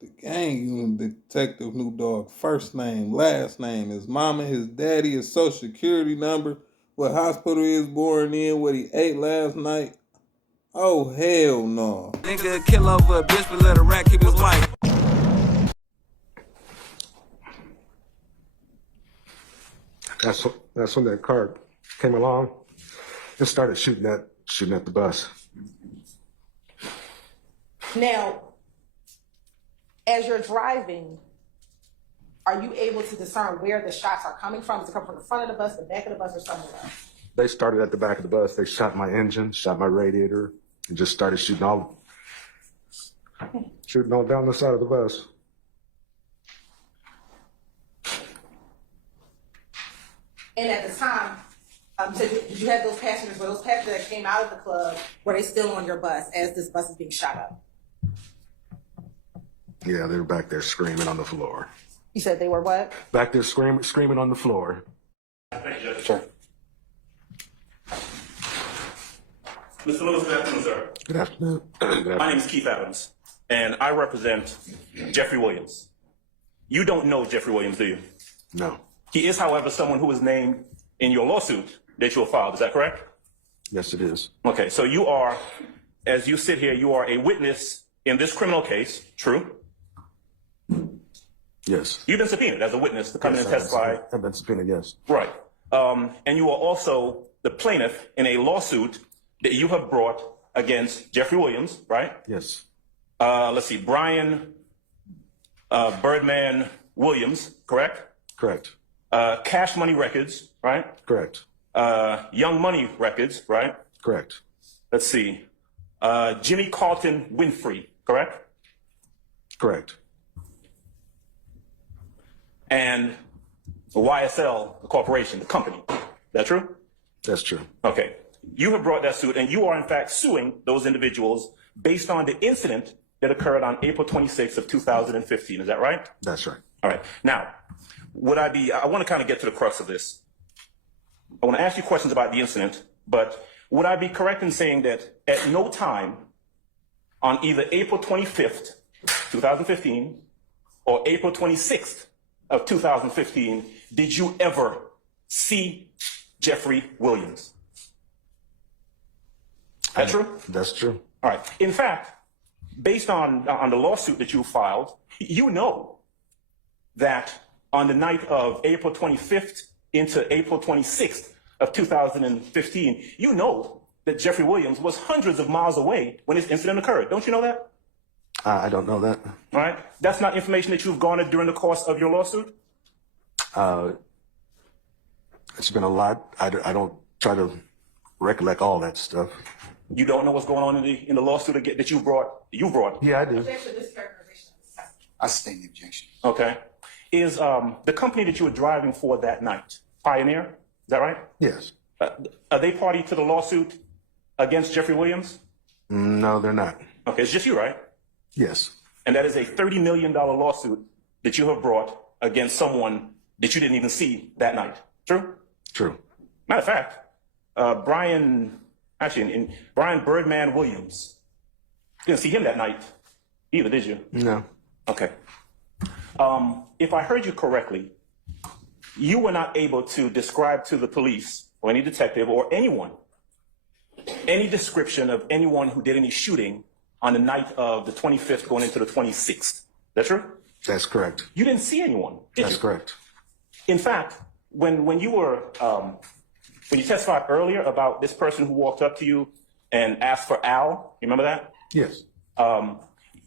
The gang unit detective New Dog, first name, last name, his mama, his daddy, his social security number, what hospital he was born in, what he ate last night. Oh, hell no. Nigga kill over a bitch, but let a rat keep his wife. That's when that car came along and started shooting at the bus. Now, as you're driving, are you able to discern where the shots are coming from? Does it come from the front of the bus, the back of the bus, or somewhere else? They started at the back of the bus. They shot my engine, shot my radiator, and just started shooting all down the side of the bus. And at the time, so did you have those passengers, were those passengers that came out of the club, were they still on your bus as this bus is being shot up? Yeah, they were back there screaming on the floor. You said they were what? Back there screaming on the floor. Thank you, Judge. Sure. Mr. Lewis, good afternoon, sir. Good afternoon. Good afternoon. My name is Keith Adams, and I represent Jeffrey Williams. You don't know Jeffrey Williams, do you? No. He is, however, someone who is named in your lawsuit that you have filed. Is that correct? Yes, it is. Okay, so you are, as you sit here, you are a witness in this criminal case, true? Yes. You've been subpoenaed as a witness to come in and testify. I've been subpoenaed, yes. Right. And you are also the plaintiff in a lawsuit that you have brought against Jeffrey Williams, right? Yes. Let's see, Brian Birdman Williams, correct? Correct. Cash Money Records, right? Correct. Young Money Records, right? Correct. Let's see, Jimmy Carlton Winfrey, correct? Correct. And YSL, the corporation, the company. Is that true? That's true. Okay. You have brought that suit, and you are in fact suing those individuals based on the incident that occurred on April 26th of 2015. Is that right? That's right. All right. Now, I want to kind of get to the crux of this. I want to ask you questions about the incident, but would I be correct in saying that at no time on either April 25th, 2015, or April 26th of 2015, did you ever see Jeffrey Williams? That's true? That's true. All right. In fact, based on the lawsuit that you filed, you know that on the night of April 25th into April 26th of 2015, you know that Jeffrey Williams was hundreds of miles away when this incident occurred. Don't you know that? I don't know that. All right. That's not information that you've garnered during the course of your lawsuit? It's been a lot. I don't try to recollect all that stuff. You don't know what's going on in the lawsuit that you brought? Yeah, I do. I sustain the objection. Okay. Is the company that you were driving for that night Pioneer? Is that right? Yes. Are they party to the lawsuit against Jeffrey Williams? No, they're not. Okay, it's just you, right? Yes. And that is a $30 million lawsuit that you have brought against someone that you didn't even see that night. True? True. Matter of fact, Brian Birdman Williams, you didn't see him that night either, did you? No. Okay. If I heard you correctly, you were not able to describe to the police or any detective or anyone any description of anyone who did any shooting on the night of the 25th going into the 26th. Is that true? That's correct. You didn't see anyone, did you? That's correct. In fact, when you were when you testified earlier about this person who walked up to you and asked for Al, you remember that? Yes.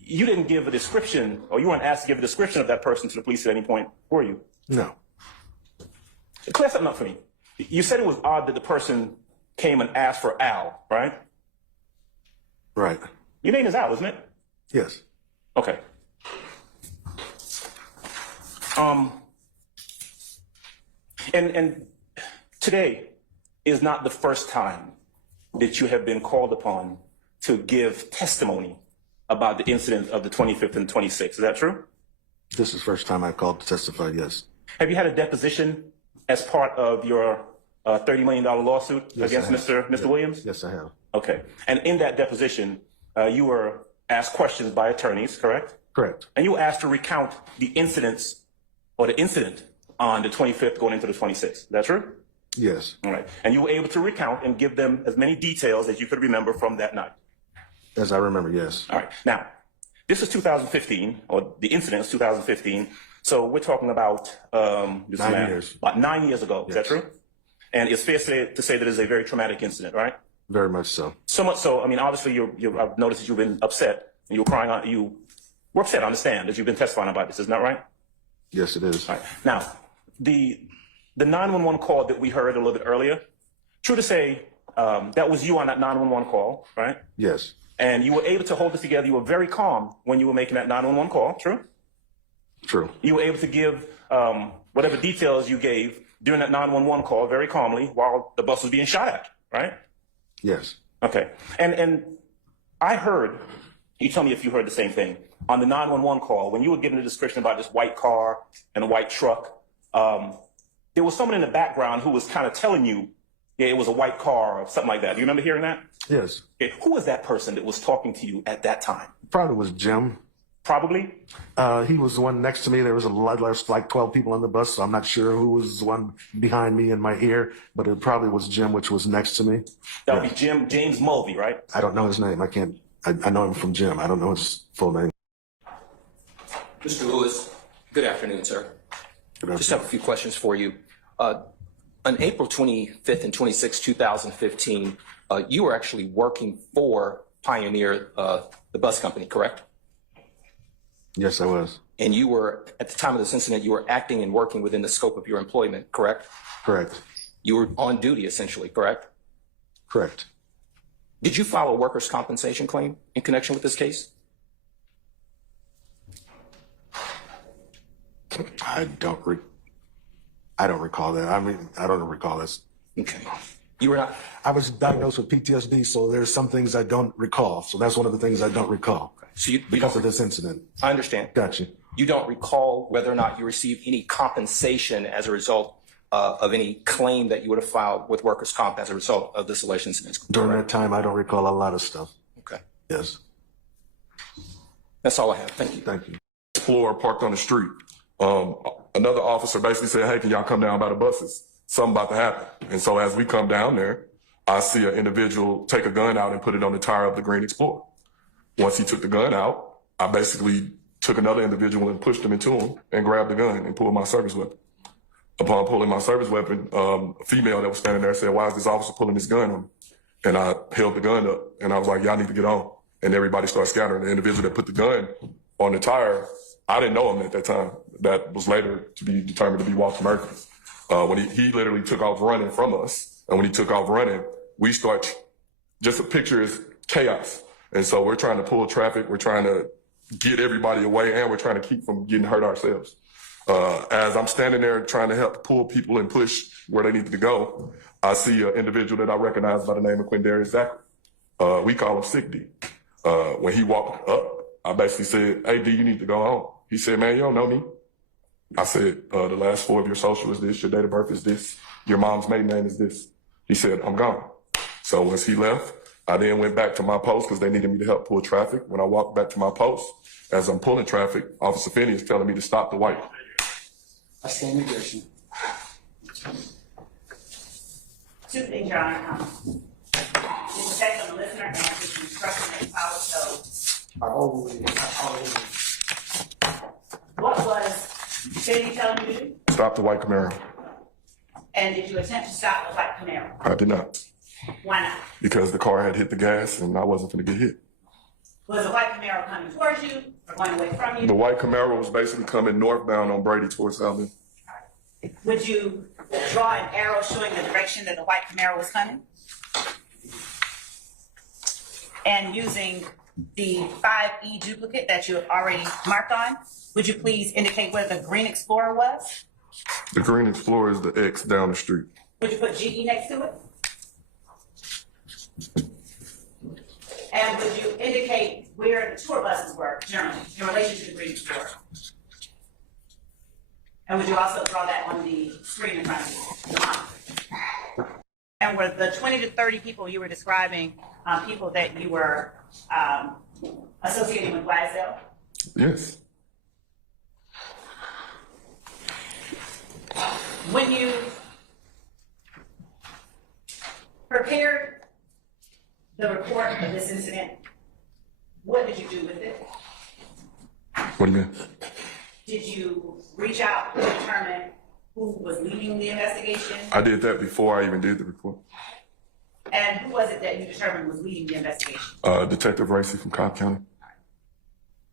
You didn't give a description, or you weren't asked to give a description of that person to the police at any point, were you? No. Clear something up for me. You said it was odd that the person came and asked for Al, right? Right. Your name is Al, isn't it? Yes. Okay. And today is not the first time that you have been called upon to give testimony about the incident of the 25th and 26th. Is that true? This is the first time I've called to testify, yes. Have you had a deposition as part of your $30 million lawsuit against Mr. Williams? Yes, I have. Okay. And in that deposition, you were asked questions by attorneys, correct? Correct. And you were asked to recount the incidents or the incident on the 25th going into the 26th. Is that true? Yes. All right. And you were able to recount and give them as many details as you could remember from that night. As I remember, yes. All right. Now, this is 2015, or the incident is 2015. So we're talking about 9 years. About 9 years ago. Is that Yes. true? And it's fair to say that it's a very traumatic incident, right? Very much so. So much so. I mean, obviously, I've noticed that you've been upset and you were crying out. You were upset. I understand that you've been testifying about this. Isn't that right? Yes, it is. All right. Now, the 911 call that we heard a little bit earlier. True to say, that was you on that 911 call, right? Yes. And you were able to hold it together. You were very calm when you were making that 911 call. True. True. You were able to give whatever details you gave during that 911 call very calmly while the bus was being shot at, right? Yes. Okay. And I heard, you tell me if you heard the same thing, on the 911 call, when you were giving a description about this white car and a white truck, there was someone in the background who was kind of telling you, yeah, it was a white car or something like that. Do you remember hearing that? Yes. Okay. Who was that person that was talking to you at that time? Probably was Jim. Probably? He was the one next to me. There was like 12 people on the bus, so I'm not sure who was the one behind me in my ear, but it probably was Jim, which was next to me. That would be James Mulvey, right? I don't know his name. I know him from Jim. I don't know his full name. Mr. Lewis, good afternoon, sir. Just have a few questions for you. On April 25th and 26th, 2015, you were actually working for Pioneer, the bus company, correct? Yes, I was. And you were, at the time of this incident, you were acting and working within the scope of your employment, correct? Correct. You were on duty, essentially, correct? Correct. Did you file a workers' compensation claim in connection with this case? I don't recall that. I mean, I don't recall this. Okay. You were not. I was diagnosed with PTSD, so there's some things I don't recall. So that's one of the things I don't recall. So you because don't, of this incident. I understand. Gotcha. You don't recall whether or not you received any compensation as a result of any claim that you would have filed with workers' comp as a result of this alleged incident? During that time, I don't recall a lot of stuff. Okay. Yes. That's all I have. Thank you. Thank you. Explorer parked on the street. Another officer basically said, hey, can y'all come down by the buses? Something about to happen. And so as we come down there, I see an individual take a gun out and put it on the tire of the green Explorer. Once he took the gun out, I basically took another individual and pushed him into him and grabbed the gun and pulled my service weapon. Upon pulling my service weapon, a female that was standing there said, why is this officer pulling this gun on me? And I held the gun up and I was like, y'all need to get on. And everybody started scattering. The individual that put the gun on the tire, I didn't know him at that time. That was later to be determined to be Walter Murphy. When he literally took off running from us. And when he took off running, we start, just a picture is chaos. And so we're trying to pull traffic. We're trying to get everybody away and we're trying to keep from getting hurt ourselves. As I'm standing there trying to help pull people and push where they needed to go, I see an individual that I recognize by the name of Quindarius Zachary. We call him Sick D. When he walked up, I basically said, hey, D, you need to go home. He said, man, you don't know me. I said, the last four of your social is this, your date of birth is this, your mom's maiden name is this. He said, I'm gone. So once he left, I then went back to my post because they needed me to help pull traffic. When I walked back to my post, as I'm pulling traffic, Officer Finney is telling me to stop the white. I stand objection. Two things, Your Honor. It's check on the listener and it's instruction that follow. What was Finney telling you to do? Stop the white Camaro. And did you attempt to stop the white Camaro? I did not. Why not? Because the car had hit the gas and I wasn't going to get hit. Was the white Camaro coming towards you or going away from you? The white Camaro was basically coming northbound on Brady towards Alvin. Would you draw an arrow showing the direction that the white Camaro was coming? And using the 5E duplicate that you have already marked on, would you please indicate where the green Explorer was? The green Explorer is the X down the street. Would you put GE next to it? And would you indicate where the tour buses were generally in relation to the green Explorer? And would you also draw that on the screen in front of you? And were the 20 to 30 people you were describing people that you were associating with Glasgow? Yes. When you prepared the report of this incident, what did you do with it? What do you mean? Did you reach out to determine who was leading the investigation? I did that before I even did the report. And who was it that you determined was leading the investigation? Detective Racy from Cobb County.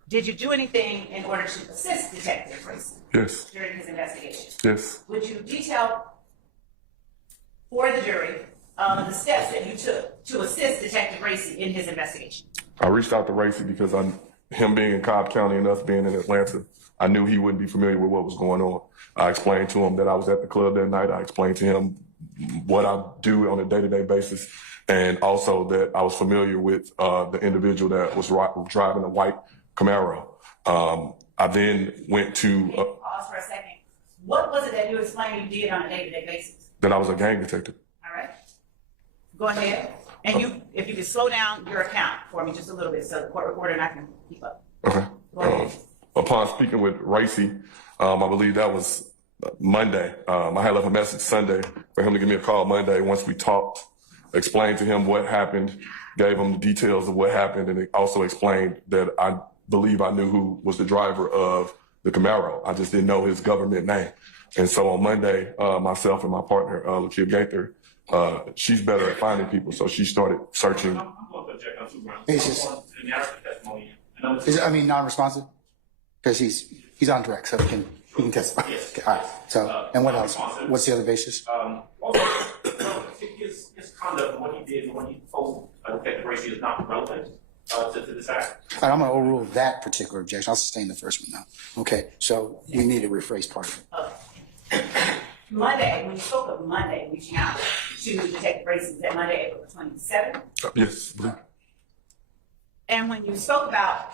Did you do anything in order to assist Detective Racy Yes. during his investigation? Yes. Would you detail for the jury the steps that you took to assist Detective Racy in his investigation? I reached out to Racy because him being in Cobb County and us being in Atlanta, I knew he wouldn't be familiar with what was going on. I explained to him that I was at the club that night. I explained to him what I do on a day-to-day basis, and also that I was familiar with the individual that was driving a white Camaro. I then went to... Pause for a second. What was it that you explained you did on a day-to-day basis? that I was a gang detective. All right. Go ahead. And if you could slow down your account for me just a little bit so the court reporter and I can keep up. Okay. Go ahead. Upon speaking with Racy, I believe that was Monday. I had left a message Sunday for him to give me a call Monday. Once we talked, explained to him what happened, gave him the details of what happened, and it also explained that I believe I knew who was the driver of the Camaro. I just didn't know his government name. And so on Monday, myself and my partner, Lakia Gaither, she's better at finding people, so she started searching. I'm going to object on two grounds. It's just- In the narrative testimony, Is it, I mean, non-responsive? Because he's on direct, so he can testify. Yes. Okay, all right. So, and what else? What's the other basis? Also, his conduct, what he did, and what he told Detective Racy is not relevant to this act. All right, I'm going to overrule that particular objection. I'll sustain the first one now. Okay, so we need to rephrase part of it. Monday, when you spoke of Monday, reaching out to Detective Racy, was that Monday, April 27th? Yes, I believe. And when you spoke about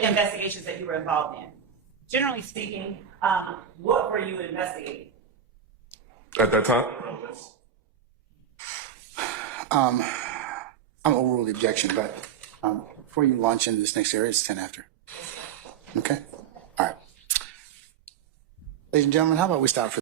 investigations that you were involved in, generally speaking, what were you investigating? At that time? I'm going to overrule the objection, but before you launch into this next area, it's 10 after. Okay? All right. Ladies and gentlemen, how about we stop for